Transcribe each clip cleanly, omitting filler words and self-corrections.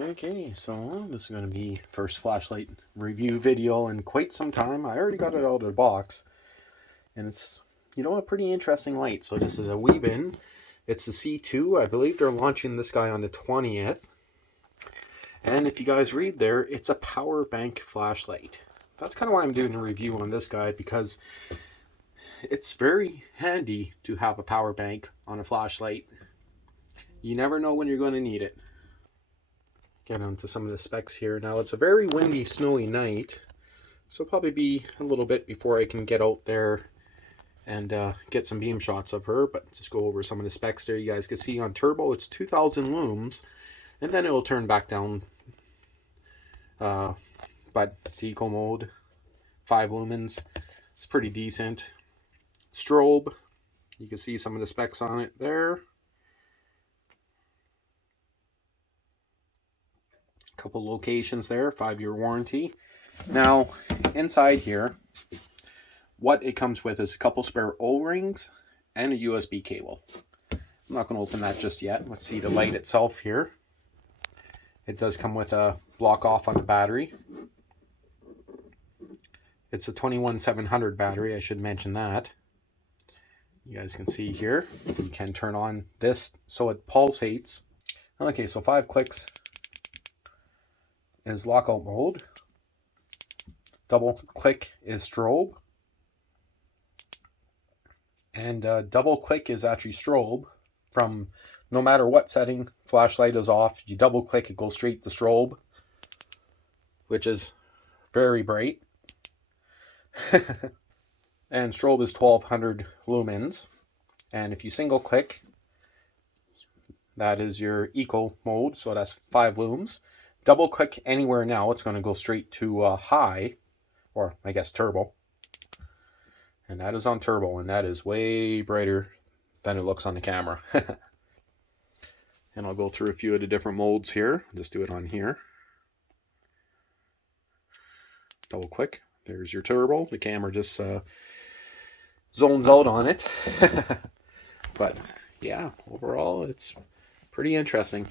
Okay, so this is going to be first flashlight review video in quite some time. I already got it out of the box, and it's, a pretty interesting light. So this is a Wuben. It's the C2. I believe they're launching this guy on the 20th. And if you guys read there, it's a power bank flashlight. That's kind of why I'm doing a review on this guy, because it's very handy to have a power bank on a flashlight. You never know when you're going to need it. Get onto some of the specs here. Now, it's a very windy, snowy night, so it'll probably be a little bit before I can get out there and get some beam shots of her, but just go over some of the specs there. You guys can see on turbo, it's 2,000 looms, and then it will turn back down. But the eco mode, 5 lumens, it's pretty decent. Strobe, you can see some of the specs on it there. Couple locations there, 5-year warranty. Now, inside here, what it comes with is a couple spare O-rings and a USB cable. I'm not going to open that just yet. Let's see the light itself here. It does come with a block off on the battery. It's a 21700 battery, I should mention that. You guys can see here, you can turn on this so it pulsates. Okay, so 5 clicks is lockout mode. Double click is strobe. And double click is actually strobe. From no matter what setting, flashlight is off, you double click, it goes straight to strobe, which is very bright. And strobe is 1200 lumens. And if you single click, that is your eco mode, so that's 5 looms. Double click anywhere now, it's going to go straight to high, or I guess turbo. And that is on turbo, and that is way brighter than it looks on the camera. And I'll go through a few of the different modes here. Just do it on here. Double click. There's your turbo. The camera just zones out on it. But yeah, overall it's pretty interesting.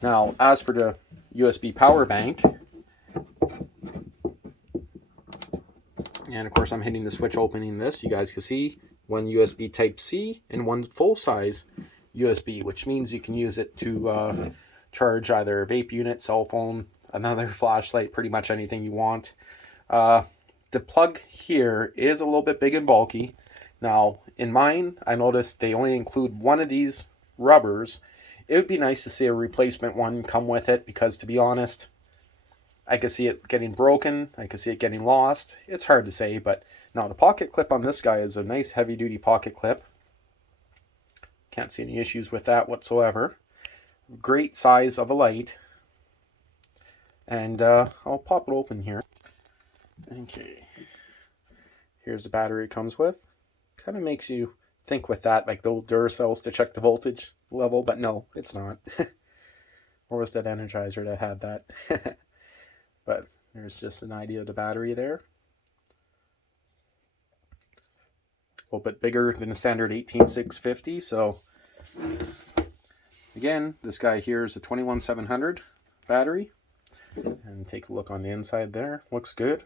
Now, as for the USB power bank, and of course I'm hitting the switch opening this, you guys can see one USB Type-C and one full-size USB, which means you can use it to charge either a vape unit, cell phone, another flashlight, pretty much anything you want. The plug here is a little bit big and bulky. Now, in mine, I noticed they only include one of these rubbers. It would be nice to see a replacement one come with it, because to be honest, I could see it getting broken. I could see it getting lost. It's hard to say, but now the pocket clip on this guy is a nice heavy-duty pocket clip. Can't see any issues with that whatsoever. Great size of a light. And I'll pop it open here. Okay. Here's the battery it comes with. Kind of makes you think with that, like the old Duracells to check the voltage level, but no, it's not. Or was that Energizer that had that? But there's just an idea of the battery there. A little bit bigger than the standard 18650, so again, this guy here is a 21700 battery. And take a look on the inside there. Looks good.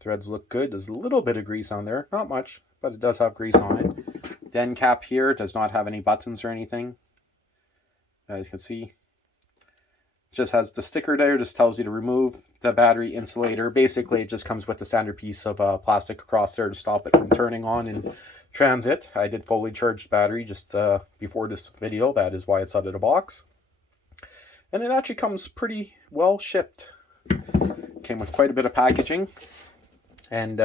Threads look good. There's a little bit of grease on there. Not much, but it does have grease on it. The end cap here does not have any buttons or anything. As you can see, it just has the sticker there. Just tells you to remove the battery insulator. Basically, it just comes with the standard piece of plastic across there to stop it from turning on in transit. I did fully charged battery just before this video. That is why it's out of the box. And it actually comes pretty well shipped. Came with quite a bit of packaging. And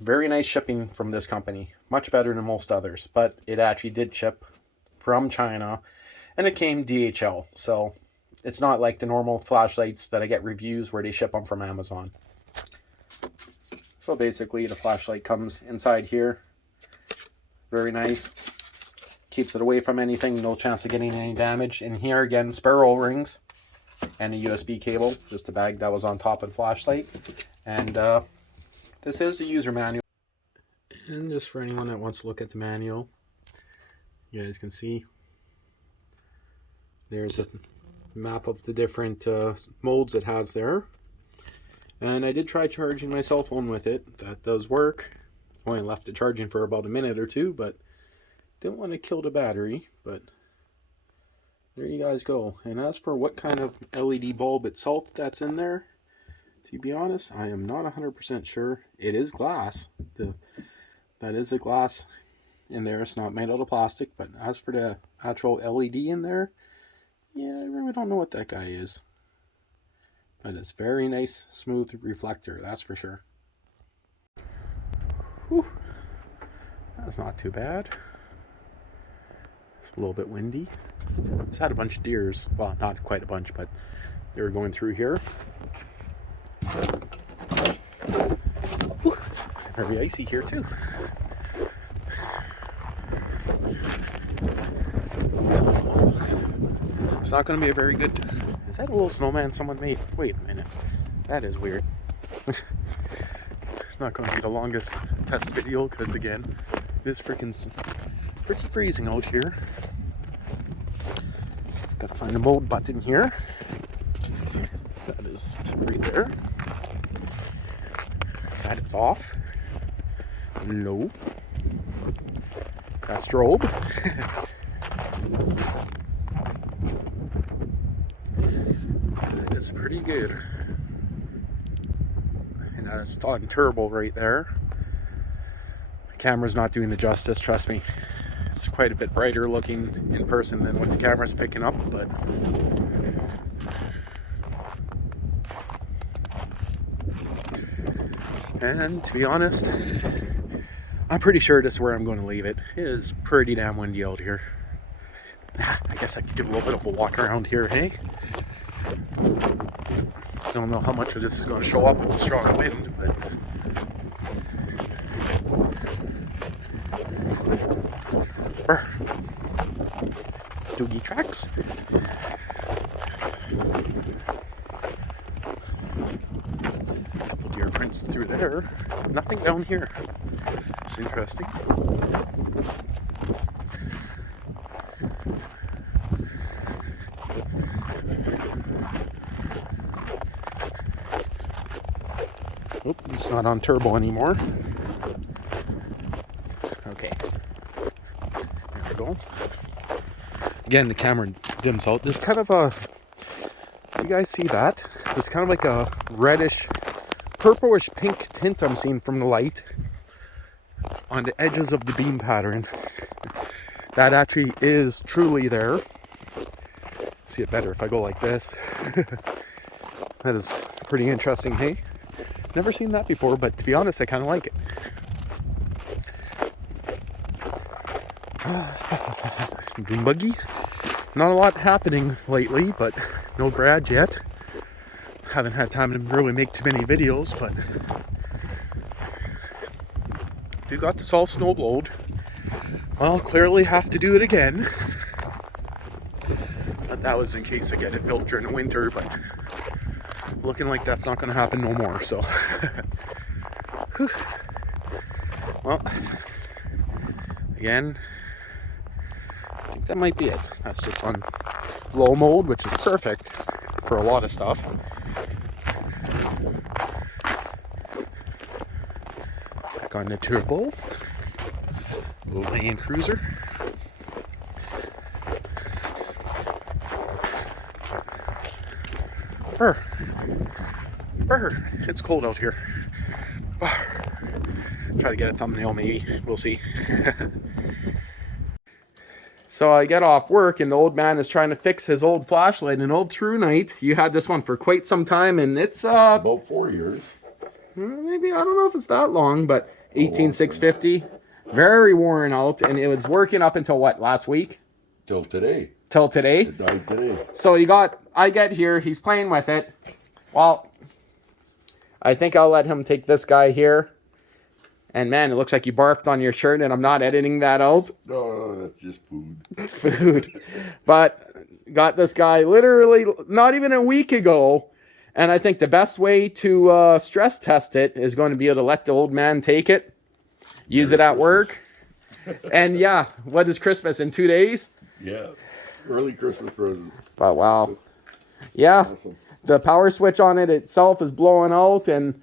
very nice shipping from this company. Much better than most others. But it actually did ship from China. And it came DHL. So it's not like the normal flashlights that I get reviews where they ship them from Amazon. So basically the flashlight comes inside here. Very nice. Keeps it away from anything. No chance of getting any damage. In here again, spare O-rings. And a USB cable. Just a bag that was on top of the flashlight. And this is the user manual. And just for anyone that wants to look at the manual, you guys can see there's a map of the different modes it has there. And I did try charging my cell phone with it. That does work. Only left it charging for about a minute or two, but didn't want to kill the battery. But there you guys go. And as for what kind of LED bulb itself that's in there, to be honest, I am not 100% sure. It is glass. That is a glass in there. It's not made out of plastic. But as for the actual LED in there, yeah, I really don't know what that guy is. But it's very nice, smooth reflector, that's for sure. Whew. That's not too bad. It's a little bit windy. It's had a bunch of deers. Well, not quite a bunch, but they were going through here. Whew. Very icy here too. It's not going to be a very good... Is that a little snowman someone made? Wait a minute. That is weird. It's not going to be the longest test video because, again, it is pretty freezing out here. Just got to find the mode button here. That is right there. That is off. Low. That's strobe. That is pretty good. And that's on turbo right there. The camera's not doing the justice, trust me. It's quite a bit brighter looking in person than what the camera's picking up, but and to be honest, I'm pretty sure this is where I'm going to leave it. It is pretty damn windy out here. I guess I could give a little bit of a walk around here, hey? Don't know how much of this is going to show up with the strong wind, but doogie tracks. A couple deer prints through there. Nothing down here. It's interesting. Oop, it's not on turbo anymore. Okay. There we go. Again, the camera dims out. There's kind of a... Do you guys see that? It's kind of like a reddish, purplish pink tint I'm seeing from the light on the edges of the beam pattern. That actually is truly there. See it better if I go like this. That is pretty interesting, hey? Never seen that before, but to be honest, I kind of like it. Dune buggy. Not a lot happening lately, but no grad yet. Haven't had time to really make too many videos, but we got this all snow blowed. I'll clearly have to do it again. But that was in case I get it built during the winter, but looking like that's not going to happen no more, so. Well, again, I think that might be it. That's just on low mode, which is perfect for a lot of stuff. Back on the turbo. Little Land Cruiser. It's cold out here. Try to get a thumbnail maybe. We'll see. So I get off work and the old man is trying to fix his old flashlight, an old True Night. You had this one for quite some time, and it's about 4 years. Maybe, I don't know if it's that long, but 18650. Very worn out, and it was working up until what, last week? Till today. Till today? It died today. So I get here, he's playing with it. Well, I think I'll let him take this guy here. And man, it looks like you barfed on your shirt, and I'm not editing that out. Oh, that's just food. It's food. But got this guy literally not even a week ago. And I think the best way to stress test it is going to be able to let the old man take it. Use it at work. And yeah, what is Christmas in 2 days? Yeah, early Christmas present. But wow. Yeah, Awesome. the power switch on it itself is blowing out, and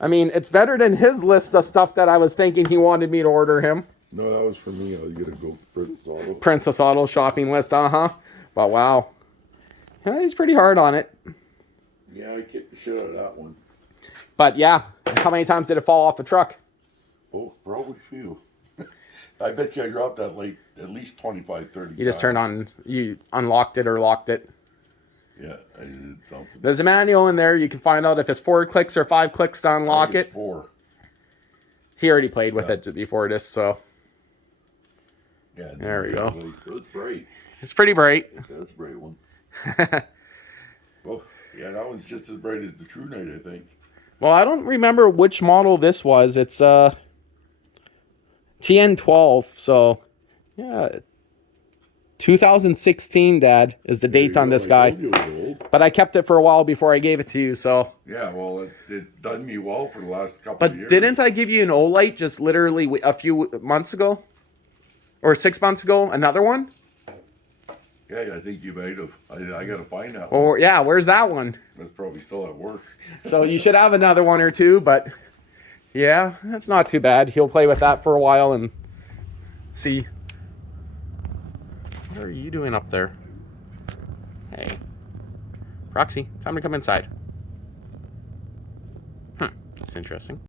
I mean, it's better than his list of stuff that I was thinking he wanted me to order him. No, that was for me. I was gonna go Princess Auto. Princess Auto shopping list, But wow. Yeah, he's pretty hard on it. Yeah, I kicked the shit out of that one. But yeah, how many times did it fall off the truck? Oh, probably few. I bet you I dropped that late at least 25, 30 You just times. you unlocked it or locked it. Yeah, I did something. There's a manual in there. You can find out if it's 4 clicks or 5 clicks to unlock I think it. it's 4. He already played with it before this, so. Yeah, There we go. It's bright. It's pretty bright. That's a bright one. Well, yeah, that one's just as bright as the True Night, I think. Well, I don't remember which model this was. It's TN12, so yeah. 2016, Dad, is the date on this guy. I told you it was old. But I kept it for a while before I gave it to you, so. Yeah, well, it done me well for the last couple But of years. didn't I give you an Olight just literally a few months ago? Or 6 months ago? Another one? Yeah, I think you might have. I got to find that one. Or yeah, where's that one? That's probably still at work. So you should have another one or two, but yeah, that's not too bad. He'll play with that for a while and see. What are you doing up there? Hey. Roxy, time to come inside. That's interesting.